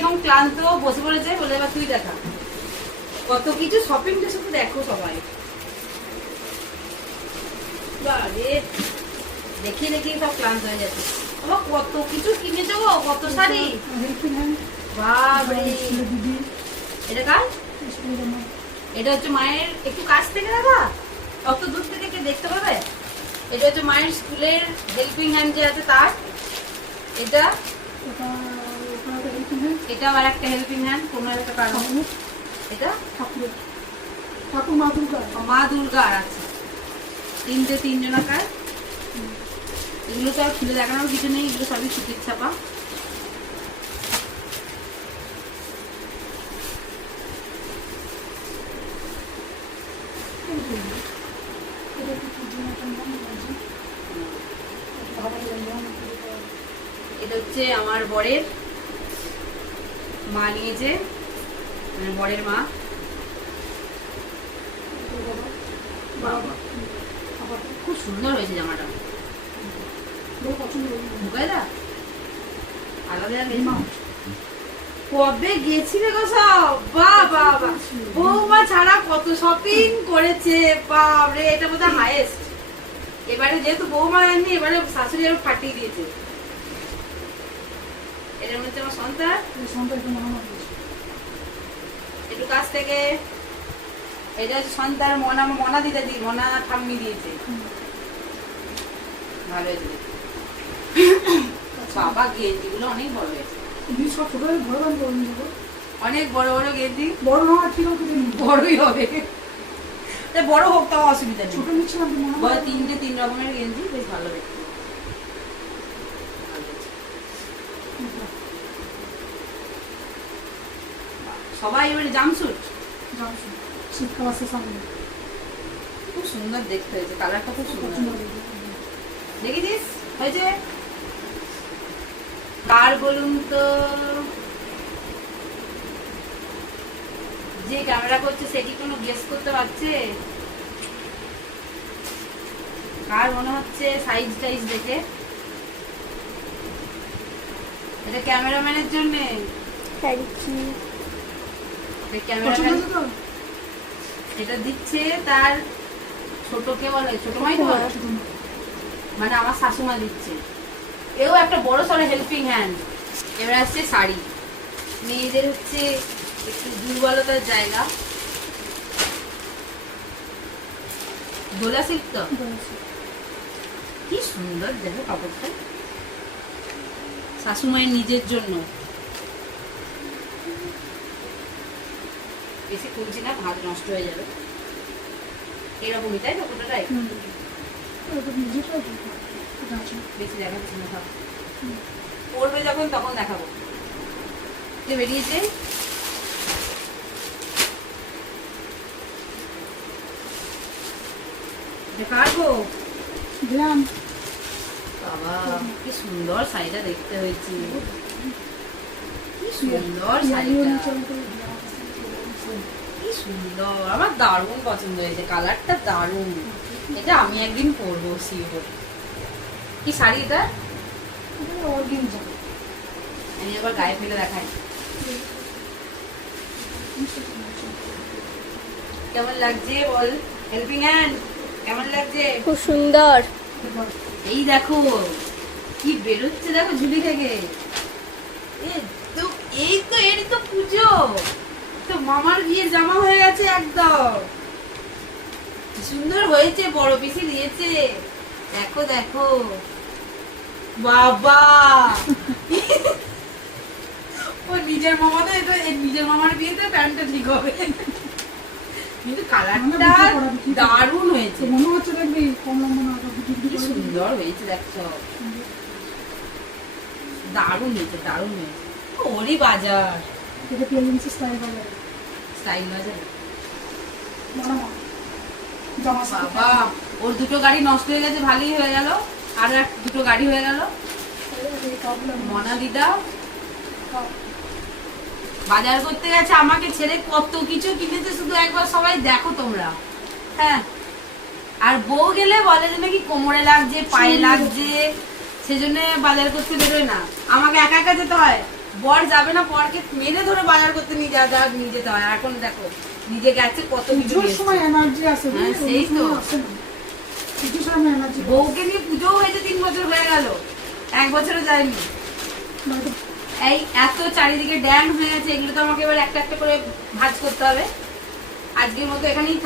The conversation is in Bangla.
একদম ক্লান্ত বসে পড়েছে বলে এবার তুই দেখা। কত কিছু শপিং শপিংটা শুধু দেখো সবাই। দেখি দেখি সব ক্লান্ত হয়ে যাচ্ছে। আমার কত কিছু কিনেছো গো কত শাড়ি? বাবরে। এটা কার? এটা হচ্ছে মায়ের, একটু কাছ থেকে দেখা? অত দূর থেকে কে দেখতে পাবে এটা হচ্ছে মায়ের স্কুলের হেল্পিং হ্যান্ড যে আছে তার। এটা? হেল্পিং হ্যান্ড এটা আর একটা হেল্পিং হ্যান্ড কোনো একটা কারণ এটা? ঠাকুরের ঠাকুর মা দুর্গা মা দুর্গা আর আছে তিনটে তিনজনাকার এগুলো তো আর খুলে দেখানোর কিছু নেই এগুলো সবই সুতির ছাপা। এটা হচ্ছে আমার বরের মা নিয়েছে মানে বরের মা। বাবা। বাবা খুব সুন্দর হয়েছে জামাটা। মুকাইদা আলাদা কবে গেছিলে গো সব? বা বা বা বৌমা ছাড়া কত শপিং করেছে বাপরে এটা বোধহয় হায়েস্ট এবারে যেহেতু বৌমা আননি এবারে শাশুড়ি আরও ফাটিয়ে দিয়েছে। এটার মধ্যে আমার সন্তান? সন্তান একটু মহামারী একটু কাছ থেকে। এটা হচ্ছে সন্তান মনা মনা দিতে দি মনা ঠাম্মি দিয়েছে। ভালো হয়েছে। বাবা গেঞ্জিগুলো অনেক বড় হয়েছে। সব ছোট বড় দাম করে অনেক বড় বড় গেঞ্জি। বড় না ঠিক বড়ই হবে। বড় হোক তাও অসুবিধা নেই। ছোট বড় তিনটে তিন রকমের গেঞ্জি বেশ ভালো দেখতে। সবাই এবারে জামশুট? জামশু শীতকাল আসছে সামনে। খুব সুন্দর দেখতে হয়েছে কালারটা খুব সুন্দর। দেখেছিস হয়েছে। কার বলুন তো? যে ক্যামেরা করছে সে কি কোনো গেস করতে পারছে? কার মনে হচ্ছে সাইজ টাইজ দেখে? এটা ক্যামেরাম্যানের জন্য। হয়েছে তো এটা দিচ্ছে তার ছোটকে বলে ছোট মাই তো? না। মানে আমার শাশুমা দিচ্ছে। এও একটা বড় সড়ো হেল্পিং হ্যান্ড এবার আসছে শাড়ি। মেয়েদের হচ্ছে একটু দুর্বলতার জায়গা। দোলা সিল্ক তো? কি সুন্দর দেখো কাপড়টা। শাশুমায়ের নিজের জন্য। বেশি খুলছি না ভাত নষ্ট হয়ে যাবে। এরকমই তাই তো কোনোটাই। বেশি দেখাচ্ছি না থাক পড়বে যখন তখন দেখাবো। যে বেরিয়েছে। এটা কার গো? দিলাম বাবা কি সুন্দর শাড়িটা দেখতে হয়েছে। কি সুন্দর শাড়িটা। দিলাম। কি সুন্দর। আমার দারুণ পছন্দ হয়েছে কালারটা দারুণ। এটা আমি একদিন পরবো শিওর কি শাড়ি এটা? আমি একবার গায়ে ফেলে দেখাই। কেমন লাগছে বল? হেল্পিং হ্যান্ড কেমন লাগছে? খুব সুন্দর। এই দেখো কি বেরোচ্ছে দেখো ঝুলি থেকে। তো এই তো এরই তো পুজো। তো মামার বিয়ে জামা হয়ে গেছে একদম। সুন্দর হয়েছে বড় পিসি দিয়েছে। দেখো দেখো। বাবা! ও নিজের মামা তো এটা নিজের মামার বিয়েতে প্যান্টটা ঠিক হবে। কিন্তু কালারটা দারুণ হয়েছে। মনে হচ্ছে দেখবি কম লম্বা না ওটা গুটি গুটি কি করে দিবি। সুন্দর হয়েছে দেখছ। দারুণ হয়েছে দারুণ হয়েছে। ওরই বাজার এটা স্টাইল বাজার স্টাইল বাজার বাবা ওর দুটো গাড়ি নষ্ট হয়ে গেছে ভালোই হয়ে গেল আর এক দুটো গাড়ি হয়ে গেল মনা বাজার করতে গেছে আমাকে ছেড়ে কত কিছু কিনেছে শুধু একবার সবাই দেখো তোমরা। হ্যাঁ? আর বউ গেলে বলে যে নাকি কোমরে লাগছে পায়ে লাগছে সেজন্য বাজার করতে বেরোয় না। আমাকে একা একা যেতে হয়? বর যাবে না বরকে মেরে ধরে বাজার করতে নিয়ে যা যা নিয়ে যেতে হয়। এখন দেখো নিজে গেছে কত কিছু সময় এনার্জি আসে হ্যাঁ, সেই তো। বউকে নিয়ে পুজো হয়েছে তিন বছর হয়ে গেল। এক বছরে যায়নি। এই এত চারিদিকে ড্যাম হয়ে গেছে এগুলো তো আমাকে এবার একটা একটা করে ভাজ করতে হবে। আজকের মতো এখানেই